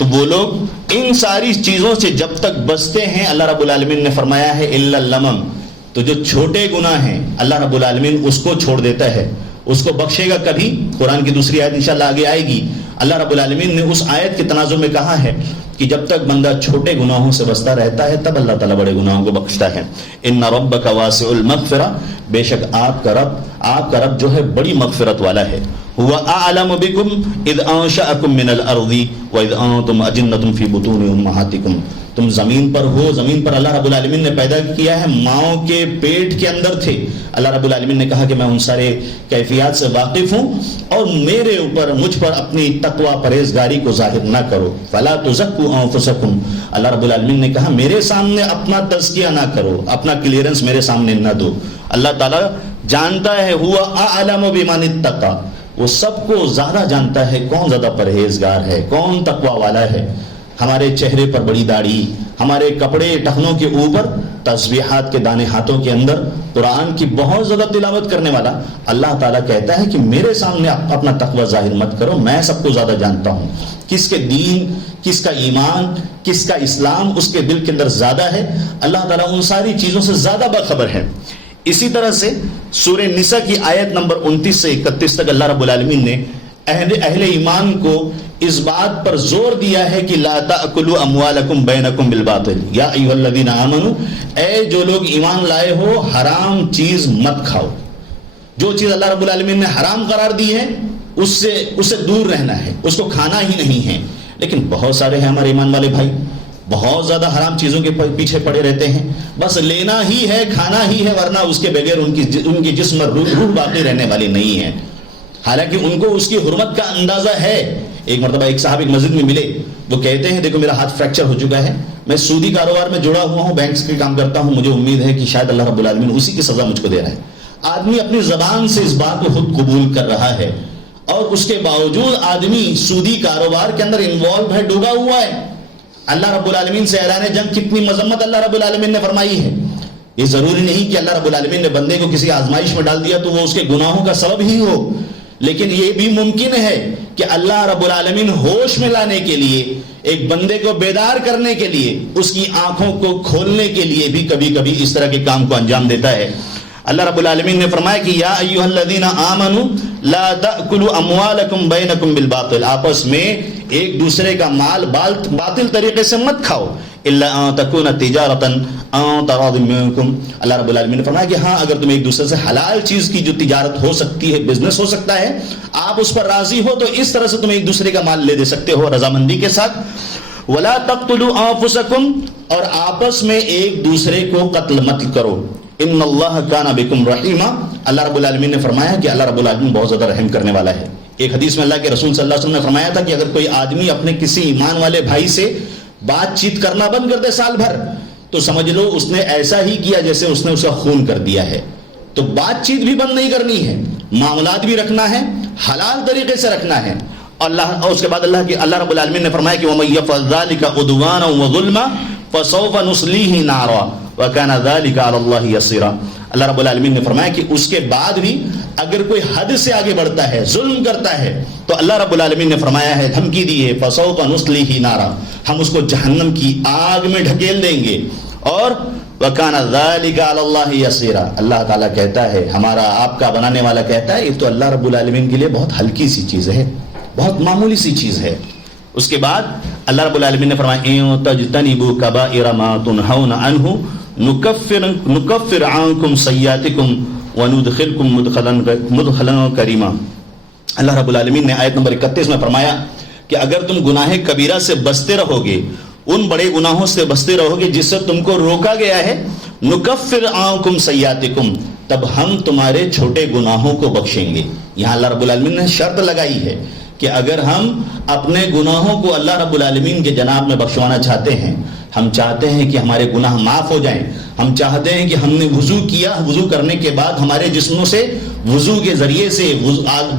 تو وہ لوگ ان ساری چیزوں سے جب تک بچتے ہیں، اللہ رب العالمین نے فرمایا ہے الا اللمم، تو جو چھوٹے گناہ ہیں اللہ رب العالمین اس کو چھوڑ دیتا ہے، اس کو بخشے گا کبھی۔ قرآن کی دوسری آیت انشاءاللہ آگے آئے گی، اللہ رب العالمین نے اس آیت کے تناظر میں کہا ہے کہ جب تک بندہ چھوٹے گناہوں سے بچتا رہتا ہے تب اللہ تعالیٰ بڑے گناہوں کو بخشتا ہے۔ ان ربک واسع المغفرہ، بے شک آپ کا رب جو ہے بڑی مغفرت والا ہے۔ هو اعلم بكم اذ انشأكم من الارض واذ انتم اجنة في بطون امهاتكم، تم زمین پر ہو، زمین پر اللہ رب العالمین نے پیدا کیا ہے، ماؤں کے پیٹ کے اندر تھے۔ اللہ رب العالمین نے کہا کہ میں ان سارے کیفیات سے واقف ہوں اور میرے اوپر، مجھ پر اپنی تقوی پرہیزگاری کو ظاہر نہ کرو۔ فلا تزکوا انفسکم، اللہ رب العالمین نے کہا میرے سامنے اپنا تزکیہ نہ کرو، اپنا کلیئرنس میرے سامنے نہ دو۔ اللہ تعالیٰ جانتا ہے، ہوا اعلم بمن اتقى، وہ سب کو زیادہ جانتا ہے کون زیادہ پرہیزگار ہے، کون تقوی والا ہے۔ ہمارے چہرے پر بڑی داڑھی، ہمارے کپڑے ٹخنوں کے اوپر، تسبیحات کے دانے ہاتھوں کے اندر، قرآن کی بہت زیادہ تلاوت کرنے والا، اللہ تعالیٰ کہتا ہے کہ میرے سامنے اپنا تقوی ظاہر مت کرو، میں سب کو زیادہ جانتا ہوں۔ کس کے دین، کس کا ایمان، کس کا اسلام اس کے دل کے اندر زیادہ ہے، اللہ تعالیٰ ان ساری چیزوں سے زیادہ باخبر ہے۔ اسی طرح سے سورہ نساء کی آیت نمبر 29 سے 31 تک اللہ رب العالمین نے اہل ایمان کو اس بات پر زور دیا ہے کہ لا تأکلوا اموالکم بینکم بالباطل، یا ایھا الذین آمنوا، اے جو لوگ ایمان لائے ہو حرام چیز مت کھاؤ۔ جو چیز اللہ رب العالمین نے حرام قرار دی ہے اس سے دور رہنا ہے، اس کو کھانا ہی نہیں ہے۔ لیکن بہت سارے ہیں ہمارے ایمان والے بھائی، بہت زیادہ حرام چیزوں کے پیچھے پڑے رہتے ہیں، بس لینا ہی ہے، کھانا ہی ہے، ورنہ اس کے بغیر ان کی جسم روح باقی رہنے والی نہیں ہے۔ حالانکہ ان کو اس کی حرمت کا اندازہ ہے۔ ایک مرتبہ ایک صاحب ایک مسجد میں ملے، وہ کہتے ہیں دیکھو میرا ہاتھ فریکچر ہو چکا ہے، میں سودی کاروبار میں جڑا ہوا ہوں، بینکس کے کام کرتا ہوں، مجھے امید ہے کہ شاید اللہ رب العالمین اسی کی سزا مجھ کو دے رہا ہے۔ آدمی اپنی زبان سے اس بات کو خود قبول کر رہا ہے اور اس کے باوجود آدمی سودی کاروبار کے اندر انوالو ہے، ڈوبا ہوا ہے۔ اللہ رب العالمین سے اعلان جنگ، کتنی مذمت اللہ رب العالمین نے فرمائی ہے۔ یہ ضروری نہیں کہ اللہ رب العالمین نے بندے کو کسی آزمائش میں ڈال دیا تو وہ اس کے گناہوں کا سبب ہی ہو، لیکن یہ بھی ممکن ہے کہ اللہ رب العالمین ہوش میں لانے کے لیے، ایک بندے کو بیدار کرنے کے لیے، اس کی آنکھوں کو کھولنے کے لیے بھی کبھی کبھی اس طرح کے کام کو انجام دیتا ہے۔ اللہ رب العالمین نے فرمایا کہ یا ایھا الذین آمنوا لا تأکلوا اموالکم بینکم بالباطل، آپس میں ایک دوسرے کا مال باطل طریقے سے مت کھاؤ، الا ان تکون تجارۃ عن تراض منکم، اللہ رب العالمین نے فرمایا کہ ہاں اگر تم ایک دوسرے سے حلال چیز کی جو تجارت ہو سکتی ہے، بزنس ہو سکتا ہے، آپ اس پر راضی ہو تو اس طرح سے تم ایک دوسرے کا مال لے دے سکتے ہو رضامندی کے ساتھ۔ ولا تقتلوا انفسکم، اور آپس میں ایک دوسرے کو قتل مت کرو، ان اللہ کان بکم رحیما، اللہ رب العالمین نے فرمایا کہ اللہ رب العالمین بہت زیادہ رحم کرنے والا ہے۔ ایک حدیث میں اللہ کے رسول صلی اللہ علیہ وسلم نے فرمایا تھا کہ اگر کوئی آدمی اپنے کسی ایمان والے بھائی سے بات چیت کرنا بند کر دے سال بھر، تو سمجھ لو اس نے ایسا ہی کیا جیسے اس نے اسے خون کر دیا ہے۔ تو بات چیت بھی بند نہیں کرنی ہے، معاملات بھی رکھنا ہے، حلال طریقے سے رکھنا ہے۔ اور اس کے بعد اللہ رب العالمین نے فرمایا کہ وَمَن يَفْعَلْ ذَلِكَ عُدْوَانًا وَظُلْمًا فَسَوْفَ نُصْلِيهِ نَارًا وَكَانَ ذَلِكَ عَلَى اللَّهِ يَسِيرًا، اللہ رب العالمین نے فرمایا کہ اس کے بعد بھی اگر کوئی حد سے آگے بڑھتا ہے، ظلم کرتا ہے، تو اللہ رب العالمین نے فرمایا ہے، دھمکی دی ہے، فَسَوْفَ نُصْلِيهِ نَارًا، ہم اس کو جہنم کی آگ میں ڈھکیل دیں گے، اور وَكَانَ ذَلِكَ عَلَى اللَّهِ يَسِيرًا، اللہ تعالیٰ کہتا ہے، ہمارا آپ کا بنانے والا کہتا ہے، یہ تو اللہ رب العالمین کے لیے بہت ہلکی سی چیز ہے، بہت معمولی سی چیز ہے۔ اس کے بعد اللہ رب العالمین نے فرمایا اِن تَجْتَنِبُوا كَبَائِرَ مَا تُنْهَوْنَ عَنْهُ نکفر عنکم سیئاتکم وندخلکم مدخلا کریما، اللہ رب العالمین نے آیت نمبر 31 میں فرمایا کہ اگر تم گناہ کبیرہ سے بچتے رہو گے، ان بڑے گناہوں سے بچتے رہو گے جس سے تم کو روکا گیا ہے، نکفر عنکم سیئاتکم، تب ہم تمہارے چھوٹے گناہوں کو بخشیں گے۔ یہاں اللہ رب العالمین نے شرط لگائی ہے کہ اگر ہم اپنے گناہوں کو اللہ رب العالمین کے جناب میں بخشوانا چاہتے ہیں، ہم چاہتے ہیں کہ ہمارے گناہ معاف ہو جائیں، ہم چاہتے ہیں کہ ہم نے وضو کیا، وضو کرنے کے بعد ہمارے جسموں سے وضو کے ذریعے سے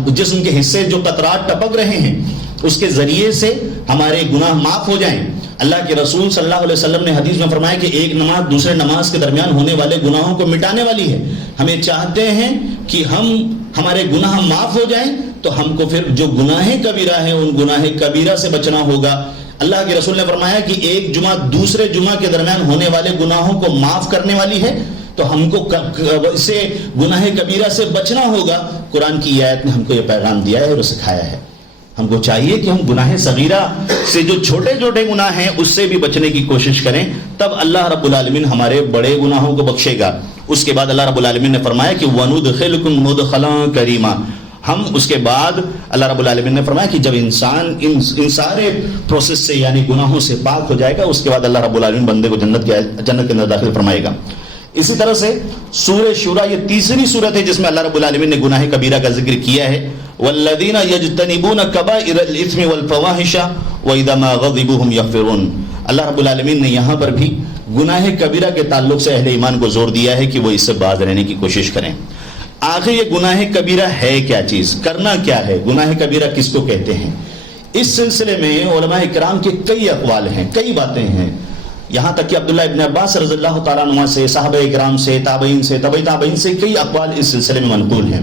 جسم کے حصے جو قطرات ٹپک رہے ہیں اس کے ذریعے سے ہمارے گناہ معاف ہو جائیں۔ اللہ کے رسول صلی اللہ علیہ وسلم نے حدیث میں فرمایا کہ ایک نماز دوسرے نماز کے درمیان ہونے والے گناہوں کو مٹانے والی ہے۔ ہمیں چاہتے ہیں کہ ہمارے گناہ معاف ہو جائیں، تو ہم کو پھر جو گناہ کبیرہ ہیں ان گناہ کبیرہ سے بچنا ہوگا۔ اللہ کے رسول نے فرمایا کہ ایک جمعہ دوسرے جمعہ کے درمیان ہونے والے گناہوں کو معاف کرنے والی ہے، تو ہم کو اس سے گناہ کبیرہ سے بچنا ہوگا۔ قرآن کی آیت نے ہم کو یہ پیغام دیا ہے اور سکھایا ہے۔ ہم کو چاہیے کہ ہم گناہ صغیرہ سے جو چھوٹے چھوٹے گناہ ہیں اس سے بھی بچنے کی کوشش کریں، تب اللہ رب العالمین ہمارے بڑے گناہوں کو بخشے گا۔ اس کے بعد اللہ رب العالمین نے فرمایا کہ وَنُدْخِلْكُمْ مُدْخَلًا كَرِيمًا، ہم اس کے بعد اللہ رب العالمین نے فرمایا کہ جب انسان ان سارے پروسیس سے یعنی گناہوں سے پاک ہو جائے گا، اس کے بعد اللہ رب العالمین بندے کو جنت کے اندر داخل فرمائے گا۔ اسی طرح سے سورہ شورى یہ تیسری سورت ہے جس میں اللہ رب العالمین نے گناہ کبیرہ کا ذکر کیا ہے۔ والذین یجتنبون کبائر الاثم والفواحش واذا ما غضبوا هم یغفرون، اللہ رب العالمین نے یہاں پر بھی گناہ کبیرہ کے تعلق سے اہل ایمان کو زور دیا ہے کہ وہ اس سے باز رہنے کی کوشش کریں۔ آخر یہ گناہ کبیرہ ہے کیا چیز، کرنا کیا ہے، گناہ کبیرہ کس کو کہتے ہیں؟ اس سلسلے میں علماء کرام کے کئی اقوال ہیں، کئی باتیں ہیں، یہاں تک کہ عبداللہ ابن عباس رضی اللہ تعالیٰ عنہ سے، صحابہ کرام سے، تابعین سے، تبع تابعین سے کئی اقوال اس سلسلے میں منقول ہیں۔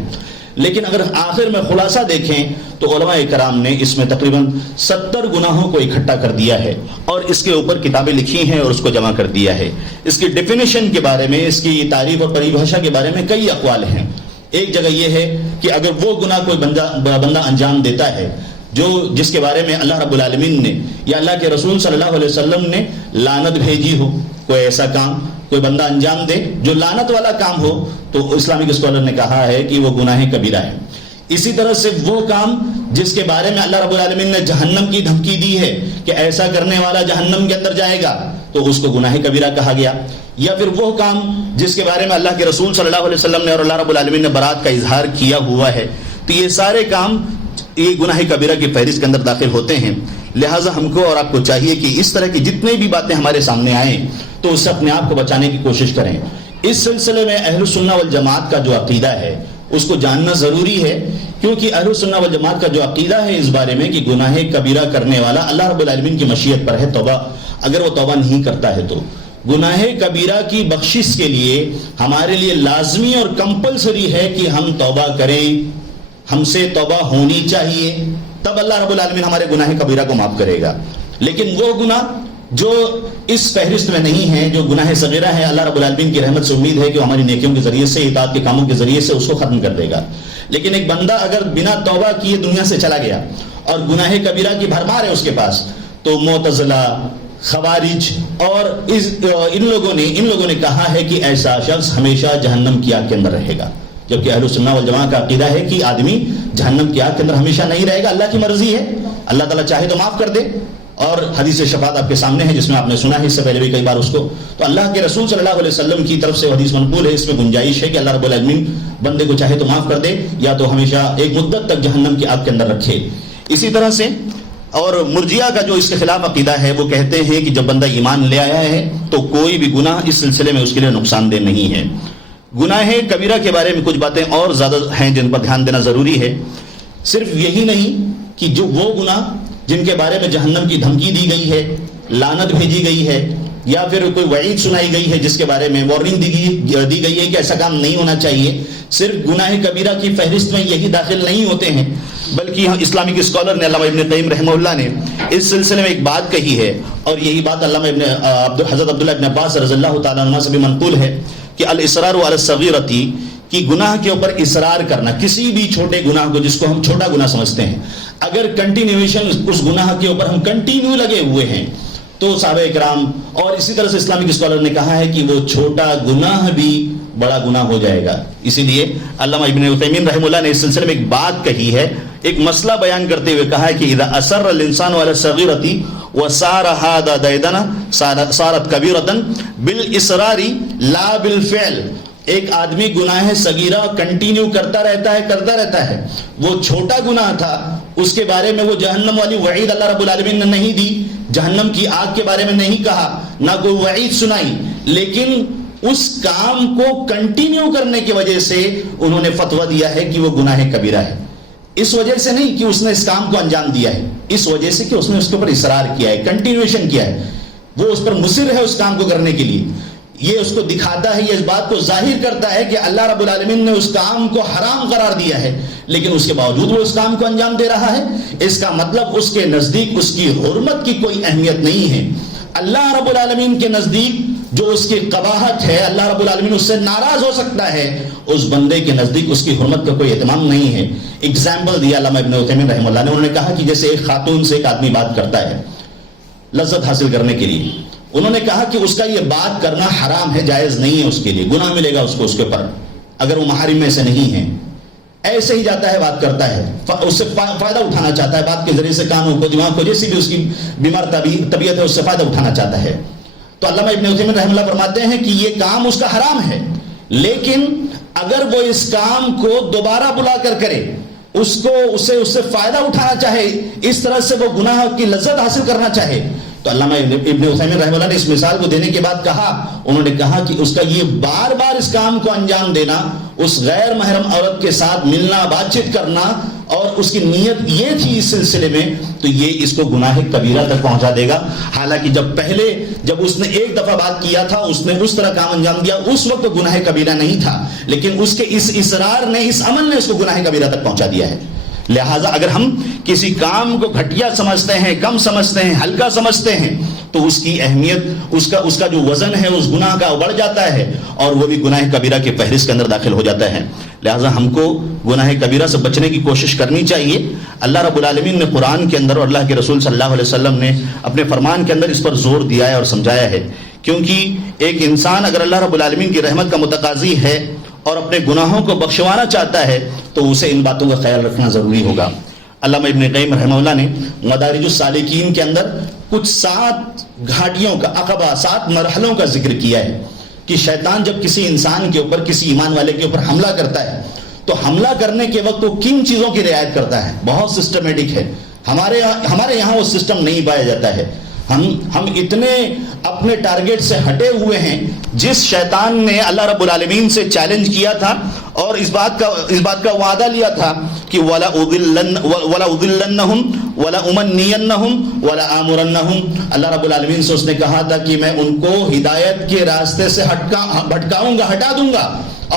لیکن اگر آخر میں خلاصہ دیکھیں تو علماء کرام نے اس میں تقریباً 70 گناہوں کو اکٹھا کر دیا ہے اور اس کے اوپر کتابیں لکھی ہیں اور اس کو جمع کر دیا ہے۔ اس کی ڈیفینیشن کے بارے میں، اس کی تعریف اور پریبھاشا کے بارے میں کئی اقوال ہیں۔ ایک جگہ یہ ہے کہ اگر وہ گناہ کوئی بندہ انجام دیتا ہے جس کے بارے میں اللہ رب العالمین نے یا اللہ کے رسول صلی اللہ علیہ وسلم نے لعنت بھیجی ہو، کوئی ایسا کام کوئی بندہ انجام دے جو لعنت والا کام ہو، تو اسلامک اسکالر نے کہا ہے کہ وہ گناہ کبیرہ ہے۔ اسی طرح سے وہ کام جس کے بارے میں اللہ رب العالمین نے جہنم کی دھمکی دی ہے کہ ایسا کرنے والا جہنم کے اندر جائے گا، تو اس کو گناہ کبیرہ کہا گیا۔ یا پھر وہ کام جس کے بارے میں اللہ کے رسول صلی اللہ علیہ وسلم نے اور اللہ رب العالمین نے برات کا اظہار کیا ہوا ہے، تو یہ سارے کام یہ گناہ کبیرہ کی فہرست کے اندر داخل ہوتے ہیں۔ لہٰذا ہم کو اور آپ کو چاہیے کہ اس طرح کی جتنی بھی باتیں ہمارے سامنے آئیں تو اس سے اپنے آپ کو بچانے کی کوشش کریں۔ اس سلسلے میں اہل السنہ والجماعت کا جو عقیدہ ہے اس کو جاننا ضروری ہے، کیونکہ اہل السنہ والجماعت کا جو عقیدہ ہے اس بارے میں کہ گناہ کبیرہ کرنے والا اللہ رب العالمین کی مشیت پر ہے توبہ، اگر وہ توبہ نہیں کرتا ہے تو گناہ کبیرہ کی بخشش کے لیے ہمارے لیے لازمی اور کمپلسری ہے کہ ہم توبہ کریں، ہم سے توبہ ہونی چاہیے، تب اللہ رب العالمین ہمارے گناہ کبیرہ کو معاف کرے گا۔ لیکن وہ گناہ جو اس فہرست میں نہیں ہے، جو گناہ صغیرہ ہے، اللہ رب العالمین کی رحمت سے امید ہے کہ ہماری نیکیوں کے ذریعے سے، اطاعت کے کاموں کے ذریعے سے اس کو ختم کر دے گا۔ لیکن ایک بندہ اگر بنا توبہ کیے دنیا سے چلا گیا اور گناہ کبیرہ کی بھرمار ہے اس کے پاس، تو معتزلہ، خوارج اور ان لوگوں نے کہا ہے کہ ایسا شخص ہمیشہ جہنم کی آگ کے اندر رہے گا، جبکہ اہل السنہ والجماعت کا عقیدہ ہے کہ آدمی جہنم کی آگ کے اندر ہمیشہ نہیں رہے گا، اللہ کی مرضی ہے، اللہ تعالیٰ چاہے تو معاف کر دے۔ اور حدیث شفاعت آپ کے سامنے ہے جس میں آپ نے سنا ہے اس سے پہلے بھی کئی بار اس کو، تو اللہ کے رسول صلی اللہ علیہ وسلم کی طرف سے حدیث منقول ہے، اس میں گنجائش ہے کہ اللہ رب العالمین بندے کو چاہے تو معاف کر دے یا تو ہمیشہ ایک مدت تک جہنم کی آگ کے اندر رکھے۔ اسی طرح سے اور مرجیہ کا جو اس کے خلاف عقیدہ ہے وہ کہتے ہیں کہ جب بندہ ایمان لے آیا ہے تو کوئی بھی گناہ اس سلسلے میں اس کے لیے نقصان دہ نہیں ہے۔ گناہ کبیرہ کے بارے میں کچھ باتیں اور زیادہ ہیں جن پر دھیان دینا ضروری ہے۔ صرف یہی نہیں کہ جو وہ گناہ جن کے بارے میں جہنم کی دھمکی دی گئی ہے، لعنت بھیجی گئی ہے، یا پھر کوئی وعید سنائی گئی ہے جس کے بارے میں وارننگ دی گئی ہے کہ ایسا کام نہیں ہونا چاہیے، صرف گناہ کبیرہ کی فہرست میں یہی داخل نہیں ہوتے ہیں، بلکہ اسلامک اسکالر نے علامہ ابن قیم رحمہ اللہ نے اس سلسلے میں ایک بات کہی ہے، اور یہی بات علامہ حضرت عبداللہ ابن عباس رضی اللہ تعالیٰ عنہ سے بھی منقول ہے کہ الاصرار علی الصغیرۃ، کہ گناہ کے اوپر اصرار کرنا، کسی بھی چھوٹے گناہ کو جس کو ہم چھوٹا گناہ سمجھتے ہیں، اگر کنٹینیویشن اس گناہ کے اوپر ہم کنٹینیو لگے ہوئے ہیں تو صحابہ کرام اور اسی طرح سے اسلامک اسکالر نے کہا ہے کہ وہ چھوٹا گناہ بھی بڑا گناہ ہو جائے گا۔ اسی لیے علامہ ابن عثیمین رحمہ اللہ نے اس سلسلے میں ایک بات کہی ہے، ایک مسئلہ بیان کرتے ہوئے کہا ہے کہ اذا اصر الانسان علی الصغیرۃ وصار هذا دیدنا صارت کبیرۃ بالاصرار لا بالفعل، ایک آدمی گناہ صغیرہ کنٹینیو کرتا رہتا ہے، وہ چھوٹا گناہ تھا، اس کے بارے میں وہ جہنم والی وعید اللہ رب العالمین نے نہیں دی، جہنم کی آگ کے بارے میں نہیں کہا، نہ کوئی وعید سنائی، لیکن اس کام کو کنٹینیو کرنے کی وجہ سے انہوں نے فتویٰ دیا ہے کہ وہ گناہ کبیرہ ہے۔ اس وجہ سے نہیں کہ اس نے اس کام کو انجام دیا ہے، اس وجہ سے کہ اس نے اس کے اوپر اصرار کیا ہے، کنٹینیویشن کیا ہے، وہ اس پر مصر ہے اس کام کو کرنے کے لیے۔ یہ اس کو دکھاتا ہے، یہ اس بات کو ظاہر کرتا ہے کہ اللہ رب العالمین نے اس کام کو حرام قرار دیا ہے، لیکن اس کے باوجود وہ اس کام کو انجام دے رہا ہے، اس کا مطلب اس کے نزدیک اس کی حرمت کی کوئی اہمیت نہیں ہے۔ اللہ رب العالمین کے نزدیک جو اس کی قباحت ہے، اللہ رب العالمین اس سے ناراض ہو سکتا ہے، اس بندے کے نزدیک اس کی حرمت کا کوئی اہتمام نہیں ہے۔ اگزامپل دیا علامہ ابن عثیمین رحمہ اللہ نے، انہوں نے کہا کہ جیسے ایک خاتون سے ایک آدمی بات کرتا ہے لذت حاصل کرنے کے لیے، انہوں نے کہا کہ اس کا یہ بات کرنا حرام ہے، جائز نہیں ہے، اس کے لیے گناہ ملے گا اس کو، اس کے اوپر اگر وہ محارم میں سے نہیں ہے۔ ایسے ہی جاتا ہے بات کرتا ہے، اس سے فائدہ اٹھانا چاہتا ہے، بات کے ذریعے سے کانوں کو، دماغ کو، جیسی بھی اس کی بیمار طبیعت ہے اس سے فائدہ اٹھانا چاہتا ہے۔ تو علامہ ابن عثیمین رحمہ اللہ فرماتے ہیں کہ یہ کام اس کا حرام ہے، لیکن اگر وہ اس کام کو دوبارہ بلا کر کرے، اس سے فائدہ اٹھانا چاہے، اس طرح سے وہ گناہ کی لذت حاصل کرنا چاہے، تو علامہ ابن عثیمین رحمہ اللہ نے اس مثال کو دینے کے بعد کہا، انہوں نے کہا کہ اس کا یہ بار بار اس کام کو انجام دینا، اس غیر محرم عورت کے ساتھ ملنا، بات چیت کرنا، اور اس کی نیت یہ تھی اس سلسلے میں، تو یہ اس کو گناہ کبیرہ تک پہنچا دے گا۔ حالانکہ جب اس نے ایک دفعہ بات کیا تھا، اس نے اس طرح کام انجام دیا، اس وقت تو گناہ کبیرہ نہیں تھا، لیکن اس کے اس اصرار نے، اس عمل نے اس کو گناہ کبیرہ تک پہنچا دیا ہے۔ لہٰذا اگر ہم کسی کام کو گھٹیا سمجھتے ہیں، کم سمجھتے ہیں، ہلکا سمجھتے ہیں، تو اس کی اہمیت، اس کا جو وزن ہے اس گناہ کا بڑھ جاتا ہے، اور وہ بھی گناہ کبیرہ کے فہرست کے اندر داخل ہو جاتا ہے۔ لہٰذا ہم کو گناہ کبیرہ سے بچنے کی کوشش کرنی چاہیے۔ اللہ رب العالمین نے قرآن کے اندر اور اللہ کے رسول صلی اللہ علیہ وسلم نے اپنے فرمان کے اندر اس پر زور دیا ہے اور سمجھایا ہے، کیونکہ ایک انسان اگر اللہ رب العالمین کی رحمت کا متقاضی ہے اور اپنے گناہوں کو بخشوانا چاہتا ہے تو اسے ان باتوں کا خیال رکھنا ضروری ہوگا۔ علامہ ابن قیم رحمہ اللہ نے مدارج السالکین کے اندر کچھ 7 گھاٹیوں کا، عقبہ 7 مرحلوں کا ذکر کیا ہے کہ شیطان جب کسی انسان کے اوپر، کسی ایمان والے کے اوپر حملہ کرتا ہے تو حملہ کرنے کے وقت وہ کن چیزوں کی رعایت کرتا ہے، بہت سسٹمیٹک ہے۔ ہمارے یہاں وہ سسٹم نہیں پایا جاتا ہے۔ ہم اتنے اپنے ٹارگٹ سے ہٹے ہوئے ہیں۔ جس شیطان نے اللہ رب العالمین سے چیلنج کیا تھا اور اس بات کا وعدہ لیا تھا کہ وَلَا أُضِلَّنَّهُمْ وَلَا أُمَنِّيَنَّهُمْ وَلَا آمُرَنَّهُمْ، اللہ رب العالمین سے اس نے کہا تھا کہ میں ان کو ہدایت کے راستے سے بھٹکاؤں گا، ہٹا دوں گا،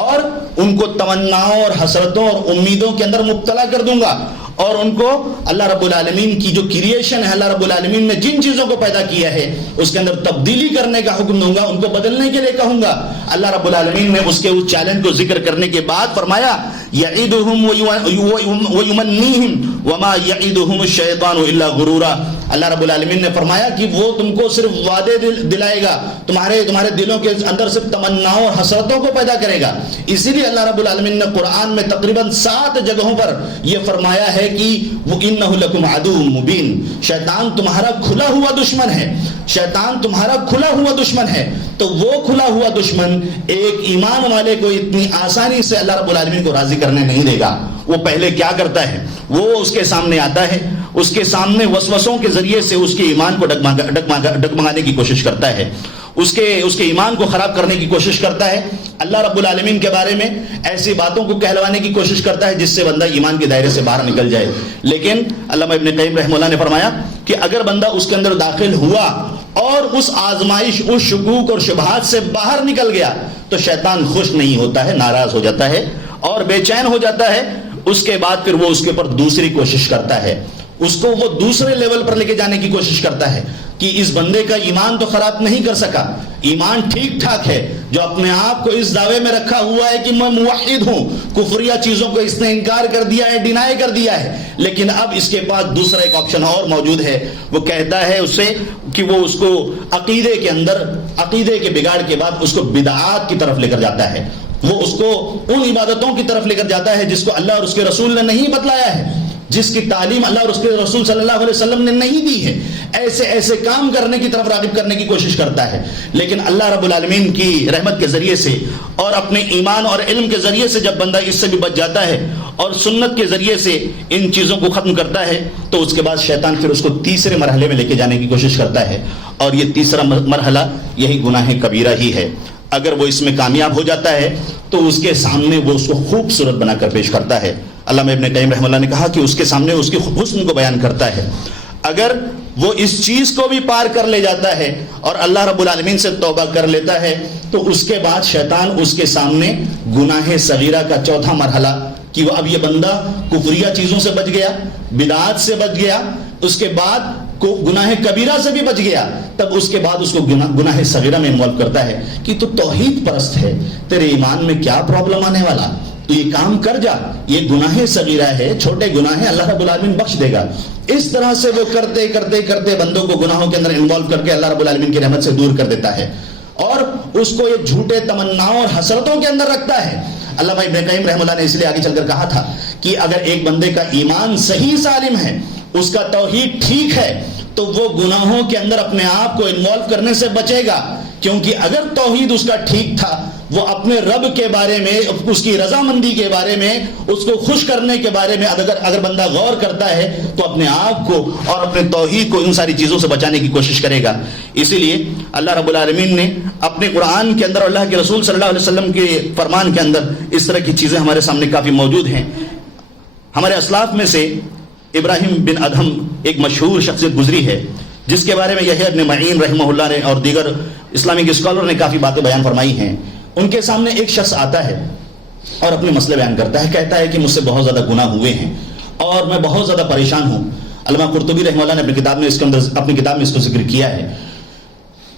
اور ان کو تمناؤں اور حسرتوں اور امیدوں کے اندر مبتلا کر دوں گا، اور ان کو اللہ رب العالمین کی جو کریشن ہے، اللہ رب العالمین نے جن چیزوں کو پیدا کیا ہے اس کے اندر تبدیلی کرنے کا حکم دوں گا، ان کو بدلنے کے لیے کہوں گا۔ اللہ رب العالمین نے اس کے اس چیلنج کو ذکر کرنے کے بعد فرمایا یعیدہم ویمنیہم وما یعیدہم الشیطان الا غرورا۔ اللہ رب العالمین نے فرمایا کہ وہ تم کو صرف وعدے دلائے گا، تمہارے دلوں کے اندر صرف تمناؤں اور حسرتوں کو پیدا کرے گا۔ اسی لیے اللہ رب العالمین نے قرآن میں تقریباً 7 جگہوں پر یہ فرمایا ہے کہ وَإِنَّهُ لَكُمْ عَدُوٌّ مُبِينٌ، شیطان تمہارا کھلا ہوا دشمن ہے، شیطان تمہارا کھلا ہوا دشمن ہے۔ تو وہ کھلا ہوا دشمن ایک ایمان والے کو اتنی آسانی سے اللہ رب العالمین کو راضی کرنے نہیں دے گا۔ وہ پہلے کیا کرتا ہے، وہ اس کے سامنے آتا ہے، اس کے سامنے وسوسوں کے ذریعے سے اس کے ایمان کو ڈگمگانے کی کوشش کرتا ہے، اس کے ایمان کو خراب کرنے کی کوشش کرتا ہے، اللہ رب العالمین کے بارے میں ایسی باتوں کو کہلوانے کی کوشش کرتا ہے جس سے بندہ ایمان کے دائرے سے باہر نکل جائے۔ لیکن علامہ ابن قیم رحمہ اللہ نے فرمایا کہ اگر بندہ اس کے اندر داخل ہوا اور اس آزمائش، اس شکوک اور شبہات سے باہر نکل گیا تو شیطان خوش نہیں ہوتا ہے، ناراض ہو جاتا ہے اور بے چین ہو جاتا ہے۔ اس کے بعد پھر وہ اس کے اوپر دوسری کوشش کرتا ہے، اس کو وہ دوسرے لیول پر لے کے جانے کی کوشش کرتا ہے کہ اس بندے کا ایمان تو خراب نہیں کر سکا، ایمان ٹھیک ٹھاک ہے، جو اپنے آپ کو اس دعوے میں رکھا ہوا ہے کہ میں موحد ہوں، کفریہ چیزوں کو اس نے انکار کر دیا ہے، ڈینائی کر دیا ہے، لیکن اب اس کے پاس دوسرا ایک آپشن اور موجود ہے۔ وہ کہتا ہے اس سے کہ وہ اس کو عقیدے کے اندر، عقیدے کے بگاڑ کے بعد اس کو بدعات کی طرف لے کر جاتا ہے، وہ اس کو ان عبادتوں کی طرف لے کر جاتا ہے جس کو اللہ اور اس کے رسول نے نہیں بتلایا ہے، جس کی تعلیم اللہ اور اس کے رسول صلی اللہ علیہ وسلم نے نہیں دی ہے، ایسے کام کرنے کی طرف راغب کرنے کی کوشش کرتا ہے۔ لیکن اللہ رب العالمین کی رحمت کے ذریعے سے اور اپنے ایمان اور علم کے ذریعے سے جب بندہ اس سے بھی بچ جاتا ہے اور سنت کے ذریعے سے ان چیزوں کو ختم کرتا ہے تو اس کے بعد شیطان پھر اس کو تیسرے مرحلے میں لے کے جانے کی کوشش کرتا ہے، اور یہ تیسرا مرحلہ یہی گناہ کبیرہ ہی ہے۔ اگر وہ اس میں کامیاب ہو جاتا ہے تو اس کے سامنے وہ اس کو خوبصورت بنا کر پیش کرتا ہے۔ علامہ ابن قیم رحمہ اللہ نے کہا کہ اس کے سامنے اس کی حسن کو بیان کرتا ہے۔ اگر وہ اس چیز کو بھی پار کر لے جاتا ہے اور اللہ رب العالمین سے توبہ کر لیتا ہے تو اس کے بعد شیطان اس کے سامنے گناہ صغیرہ کا چوتھا مرحلہ کہ وہ اب یہ بندہ کفریہ چیزوں سے بچ گیا، بدعات سے بچ گیا، اس کے بعد کو گناہ کبیرہ سے بھی بچ گیا، تب اس کے بعد اس کو گناہ صغیرہ میں انوالو کرتا ہے کہ تو توحید پرست ہے، تیرے ایمان میں کیا پرابلم آنے والا، تو یہ کام کر جا، یہ گناہ صغیرہ ہے، چھوٹے گناہ ہیں، اللہ رب العالمین بخش دے گا۔ اس طرح سے وہ کرتے کرتے کرتے بندوں کو گناہوں کے اندر انوالو کر کے اللہ رب العالمین کی رحمت سے دور کر دیتا ہے، اور اس کو یہ جھوٹے تمناؤں اور حسرتوں کے اندر رکھتا ہے۔ علامہ ابن قیم رحمہ اللہ نے اس لیے آگے چل کر کہا تھا کہ اگر ایک بندے کا ایمان صحیح سالم ہے، اس کا توحید ٹھیک ہے، تو وہ گناہوں کے اندر اپنے آپ کو انوالو کرنے سے بچے گا، کیونکہ اگر توحید اس کا ٹھیک تھا، وہ اپنے رب کے بارے میں، اس کی رضامندی کے بارے میں، اس کو خوش کرنے کے بارے میں اگر بندہ غور کرتا ہے تو اپنے آپ کو اور اپنے توحید کو ان ساری چیزوں سے بچانے کی کوشش کرے گا۔ اسی لیے اللہ رب العالمین نے اپنے قرآن کے اندر، اللہ کے رسول صلی اللہ علیہ وسلم کے فرمان کے اندر اس طرح کی چیزیں ہمارے سامنے کافی موجود ہیں۔ ہمارے اسلاف میں سے ابراہیم بن ادہم ایک مشہور شخصیت گزری ہے، جس کے بارے میں یحییٰ ابن معین رحمہ اللہ نے اور دیگر اسلامک اسکالر نے کافی باتیں بیان فرمائی ہیں۔ ان کے سامنے ایک شخص آتا ہے اور اپنے مسئلے بیان کرتا ہے، کہتا ہے کہ مجھ سے بہت زیادہ گناہ ہوئے ہیں اور میں بہت زیادہ پریشان ہوں۔ علامہ قرطبی رحمہ اللہ نے اپنی کتاب میں اس کو ذکر کیا ہے۔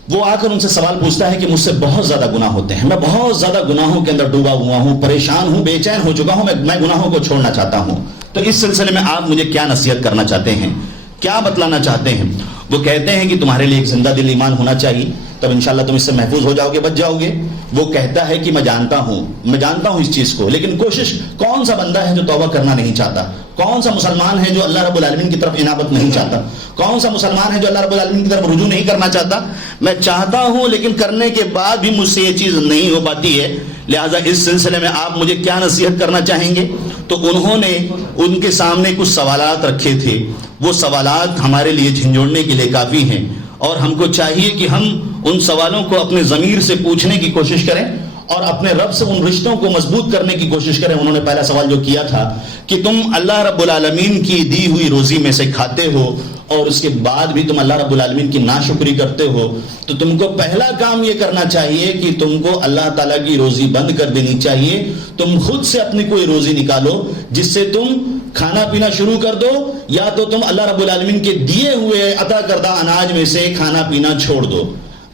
وہ آ کر ان سے سوال پوچھتا ہے کہ مجھ سے بہت زیادہ گناہ ہوتے ہیں، میں بہت زیادہ گناہوں کے اندر ڈوبا ہوا ہوں، پریشان ہوں، بے چین ہو چکا ہوں، میں گناہوں کو چھوڑنا چاہتا ہوں، تو اس سلسلے میں آپ مجھے کیا نصیحت کرنا چاہتے ہیں، کیا بتلانا چاہتے ہیں؟ وہ کہتے ہیں کہ تمہارے لیے ایک زندہ دل ایمان ہونا چاہیے، تب انشاءاللہ تم اس سے محفوظ ہو جاؤ گے، بچ جاؤ گے۔ وہ کہتا ہے کہ میں جانتا ہوں اس چیز کو، لیکن کوشش، کون سا بندہ ہے جو توبہ کرنا نہیں چاہتا؟ کون سا مسلمان ہے جو اللہ رب العالمین کی طرف انابت نہیں چاہتا؟ کون سا مسلمان ہے جو اللہ رب العالمین کی طرف رجوع نہیں کرنا چاہتا؟ میں چاہتا ہوں، لیکن کرنے کے بعد بھی مجھ سے یہ چیز نہیں ہو پاتی ہے، لہٰذا اس سلسلے میں آپ مجھے کیا نصیحت کرنا چاہیں گے؟ تو انہوں نے ان کے سامنے کچھ سوالات رکھے تھے، وہ سوالات ہمارے لیے جھنجھوڑنے کے لیے کافی ہیں، اور ہم کو چاہیے کہ ہم ان سوالوں کو اپنے ضمیر سے پوچھنے کی کوشش کریں اور اپنے رب سے ان رشتوں کو مضبوط کرنے کی کوشش کریں۔ انہوں نے پہلا سوال جو کیا تھا کہ تم اللہ رب العالمین کی دی ہوئی روزی میں سے کھاتے ہو اور اس کے بعد بھی تم اللہ رب العالمین کی ناشکری کرتے ہو، تو تم کو پہلا کام یہ کرنا چاہیے کہ تم کو اللہ تعالیٰ کی روزی بند کر دینی چاہیے۔ تم خود سے اپنی کوئی روزی نکالو جس سے تم کھانا پینا شروع کر دو، یا تو تم اللہ رب العالمین کے دیے ہوئے عطا کردہ اناج میں سے کھانا پینا چھوڑ دو۔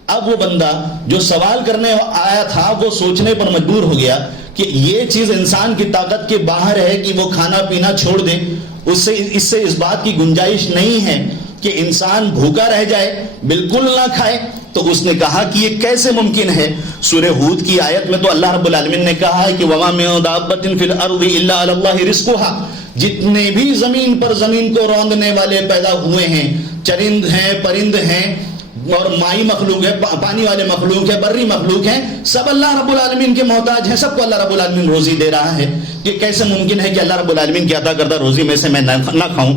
اب وہ بندہ جو سوال کرنے آیا تھا وہ سوچنے پر مجبور ہو گیا کہ یہ چیز انسان کی طاقت کے باہر ہے کہ وہ کھانا پینا چھوڑ دے، اس سے اس بات کی گنجائش نہیں ہے کہ انسان بھوکا رہ جائے، بالکل نہ کھائے۔ تو اس نے کہا کہ یہ کیسے ممکن ہے؟ سورہ ہود کی آیت میں تو اللہ رب العالمین نے کہا ہے کہ وَمَا مِن دَابَّةٍ فِي الْأَرْضِ إِلَّا عَلَى اللَّهِ رِزْقُهَا، جتنے بھی زمین پر زمین کو روندنے والے پیدا ہوئے ہیں، چرند ہیں، پرند ہیں، اور مائی مخلوق ہے، پانی والے مخلوق ہے، بری مخلوق ہیں، سب اللہ رب العالمین کے محتاج ہیں، سب کو اللہ رب العالمین روزی دے رہا ہے۔ کہ کیسے ممکن ہے کہ اللہ رب العالمین کی عطا کردہ روزی میں سے میں نہ کھاؤں؟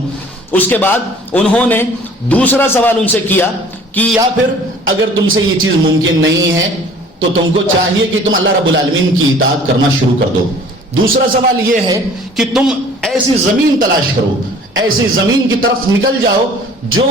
اس کے بعد انہوں نے دوسرا سوال ان سے کیا کہ یا پھر اگر تم سے یہ چیز ممکن نہیں ہے تو تم کو چاہیے کہ تم اللہ رب العالمین کی اطاعت کرنا شروع کر دو۔ دوسرا سوال یہ ہے کہ تم ایسی زمین تلاش کرو، ایسی زمین کی طرف نکل جاؤ جو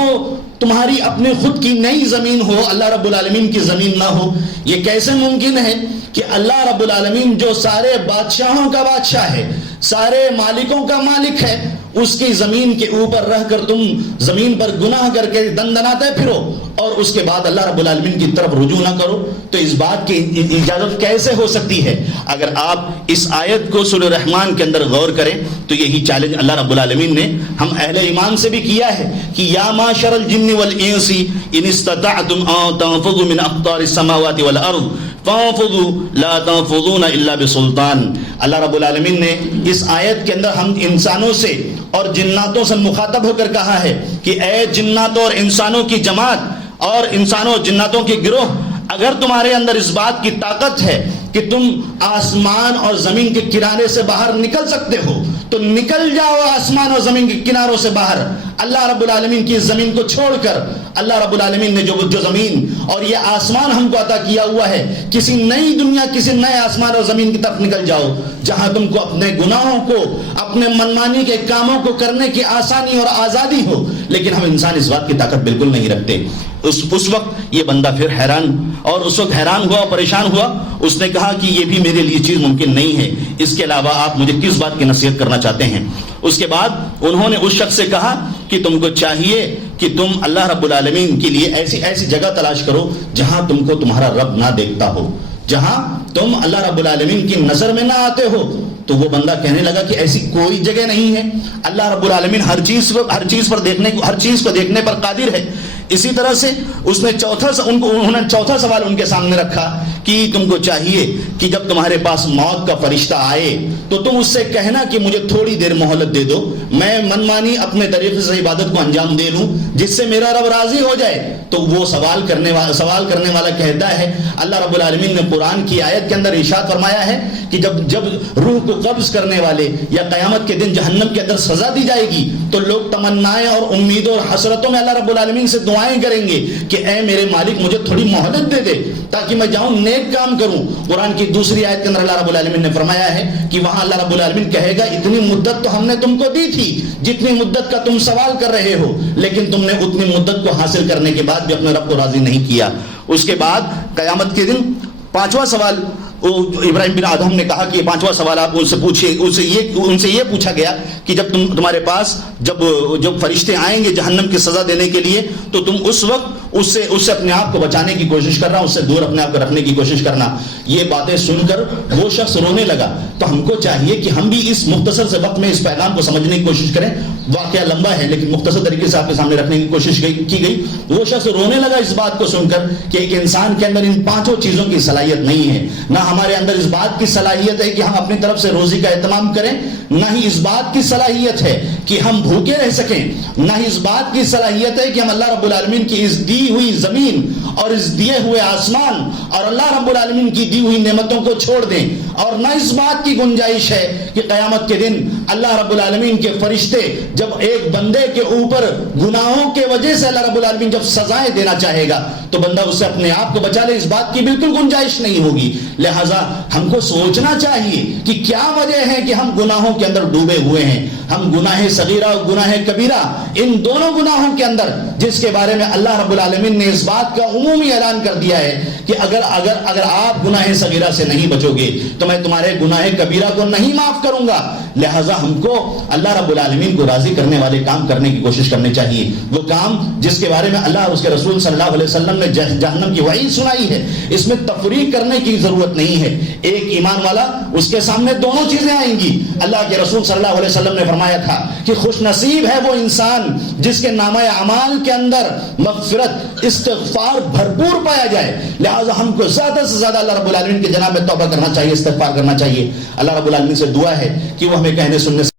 تمہاری اپنے خود کی نئی زمین ہو، اللہ رب العالمین کی زمین نہ ہو۔ یہ کیسے ممکن ہے کہ اللہ رب العالمین جو سارے بادشاہوں کا بادشاہ ہے، سارے مالکوں کا مالک ہے، اس کی زمین کے اوپر رہ کر تم زمین پر گناہ کر کے دندناتے پھرو اور اس کے بعد اللہ رب العالمین کی طرف رجوع نہ کرو؟ تو اس بات کی اجازت کیسے ہو سکتی ہے؟ اگر آپ اس آیت کو سورہ رحمان کے اندر غور کریں تو یہی چیلنج اللہ رب العالمین نے ہم اہل ایمان سے بھی کیا ہے کہ یا معشر الجن والانس ان استطعتم ان تنفذوا من اقطار السماوات والارض فانفذوا لا تنفذون الا بسلطان۔ اللہ رب العالمین نے اس آیت کے اندر ہم انسانوں سے اور جناتوں سے مخاطب ہو کر کہا ہے کہ اے جناتوں اور انسانوں کی جماعت اور انسانوں اور جناتوں کے گروہ، اگر تمہارے اندر اس بات کی طاقت ہے کہ تم آسمان اور زمین کے کنارے سے باہر نکل سکتے ہو تو نکل جاؤ آسمان اور زمین کے کناروں سے باہر، اللہ رب العالمین کی زمین کو چھوڑ کر اللہ رب العالمین نے جو زمین اور یہ آسمان ہم کو عطا کیا ہوا ہے، کسی نئی دنیا، کسی نئے آسمان اور زمین کی طرف نکل جاؤ جہاں تم کو اپنے گناہوں کو، اپنے منمانی کے کاموں کو کرنے کی آسانی اور آزادی ہو، لیکن ہم انسان اس بات کی طاقت بالکل نہیں رکھتے۔ اس وقت یہ بندہ پھر حیران، اور اس وقت حیران ہوا اور پریشان ہوا۔ اس نے کہا کہ یہ بھی میرے لیے چیز ممکن نہیں ہے، اس کے علاوہ آپ مجھے کس بات کی نصیحت کرنا چاہتے ہیں؟ اس کے بعد انہوں نے اس شخص سے کہا کہ تم کو چاہیے کہ تم اللہ رب العالمین کے لیے ایسی جگہ تلاش کرو جہاں تم کو تمہارا رب نہ دیکھتا ہو، جہاں تم اللہ رب العالمین کی نظر میں نہ آتے ہو۔ تو وہ بندہ کہنے لگا کہ ایسی کوئی جگہ نہیں ہے، اللہ رب العالمین ہر چیز کو دیکھنے پر قادر ہے۔ اسی طرح سے انہوں نے چوتھا سوال ان کے سامنے رکھا کہ تم کو چاہیے کہ جب تمہارے پاس موت کا فرشتہ آئے تو تم اس سے کہنا کہ مجھے تھوڑی دیر مہلت دے دو، میں منمانی اپنے طریقے سے عبادت کو انجام دے لوں جس سے میرا رب راضی ہو جائے۔ تو وہ سوال کرنے والا کہتا ہے، اللہ رب العالمین نے قرآن کی آیت کے اندر ارشاد فرمایا ہے کہ جب روح کو قبض کرنے والے یا قیامت کے دن جہنم کے اندر سزا دی جائے گی تو لوگ تمنائیں اور امیدوں اور حسرتوں میں اللہ رب العالمین سے دعائیں کریں گے کہ اے میرے مالک مجھے تھوڑی مہلت دے دے تاکہ میں جاؤں نیک کام کروں۔ قرآن کی دوسری آیت کے اندر اللہ رب العالمین نے فرمایا ہے کہ وہاں اللہ رب العالمین کہے گا اتنی مدت تو ہم نے تم کو دی تھی جتنی مدت کا تم سوال کر رہے ہو، لیکن تم نے اتنی مدت کو حاصل کرنے کے بعد بھی اپنے رب کو راضی نہیں کیا۔ اس کے بعد قیامت کے دن پانچواں سوال ابراہیم بن آدم نے کہا کہ پانچواں سوال آپ ان سے پوچھیے، ان سے یہ پوچھا گیا کہ جب تمہارے پاس جب فرشتے آئیں گے جہنم کی سزا دینے کے لیے تو تم اس وقت اس سے اپنے آپ کو بچانے کی کوشش کرنا، اس سے دور اپنے آپ کو رکھنے کی کوشش کرنا۔ یہ باتیں سن کر وہ شخص رونے لگا۔ تو ہم کو چاہیے کہ ہم بھی اس مختصر سے وقت میں اس پیغام کو سمجھنے کی کوشش کریں۔ واقعہ لمبا ہے لیکن مختصر طریقے سے آپ کے سامنے رکھنے کی کوشش کی گئی۔ وہ شخص رونے لگا اس بات کو سن کر کہ ایک انسان کے اندر ان پانچوں چیزوں کی صلاحیت نہیں ہے، نہ ہمارے اندر اس بات کی صلاحیت ہے کہ ہم اپنی طرف سے روزی کا اہتمام کریں، نہ ہی اس بات کی صلاحیت ہے کہ ہم بھوکے رہ سکیں، نہ ہی اس بات کی صلاحیت ہے کہ ہم اللہ رب العالمین کی اس دی ہوئی زمین اور اس دیے ہوئے آسمان اور اللہ رب العالمین کی دی ہوئی نعمتوں کو چھوڑ دیں، اور نہ اس بات کی گنجائش ہے کہ قیامت کے دن اللہ رب العالمین کے فرشتے جب ایک بندے کے اوپر گناہوں کے وجہ سے اللہ رب العالمین جب سزائیں دینا چاہے گا تو بندہ اس سے اپنے آپ کو بچا لے، اس بات کی بالکل گنجائش نہیں ہوگی۔ لہٰذا ہم کو سوچنا چاہیے کہ کیا وجہ ہے کہ ہم گناہوں کے اندر ڈوبے ہوئے ہیں۔ ہم گناہ صغیرہ اور گناہ کبیرہ ان دونوں گناہوں کے اندر جس کے بارے میں اللہ رب العالمین نے اس بات کا عمومی اعلان کر دیا ہے کہ اگر آپ گناہ صغیرہ سے نہیں بچو گے تو میں تمہارے گناہ کبیرہ کو نہیں معاف کروں گا۔ لہٰذا ہم کو اللہ رب العالمین کو راضی کرنے والے کام کرنے کی کوشش کرنی چاہیے، وہ کام جس کے بارے میں اللہ اور اس کے رسول صلی اللہ علیہ وسلم نے جہنم کی وعید سنائی ہے۔ اس میں تفریق کرنے کی ضرورت نہیں ہے۔ ایک ایمان والا اس کے سامنے دونوں چیزیں آئیں گی۔ اللہ کے رسول صلی اللہ علیہ وسلم نے فرمایا تھا کہ خوش نصیب ہے وہ انسان جس کے نامہ اعمال کے اندر مغفرت، استغفار بھرپور پایا جائے۔ لہٰذا ہم کو زیادہ سے زیادہ اللہ رب العالمین کے جناب میں توبہ کرنا چاہیے، استغفار کرنا چاہیے۔ اللہ رب العالمین سے دعا ہے کہ وہ ہمیں کہنے سننے سے